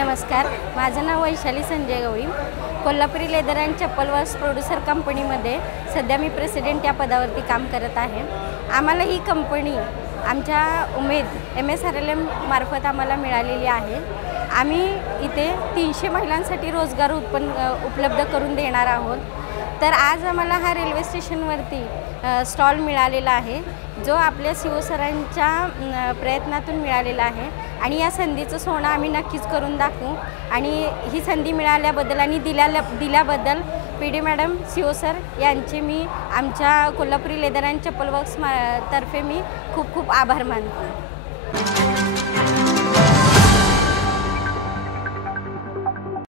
नमस्कार, माझं नाव वैशाली संजय गवळी. Kolhapuri leather and चप्पल वर्क्स प्रोड्युसर कंपनीमध्ये सध्या मी प्रेसिडेंट या पदावरती काम करत आहे. आम्हाला ही कंपनी आमच्या उमेद MSRLM मार्फत आम्हाला मिळालेली आहे. आम्ही इथे 300 महिलांसाठी रोजगार उपलब्ध करून देणार आहोत. तर आज आम्हाला हा रेल्वे स्टेशनवरती स्टॉल मिळालेला आहे, जो आपल्या CEO सरांच्या प्रयत्नातून मिळालेला आहे आणि या संधीचं सोनं आम्ही नक्कीच करून दाखवू. आणि ही संधी मिळाल्याबद्दल आणि दिल्याबद्दल PD मॅडम, CEO सर यांचे मी आमच्या कोल्हापुरी लेदर अँड चप्पल वर्क्स तर्फे मी खूप खूप आभार मानते.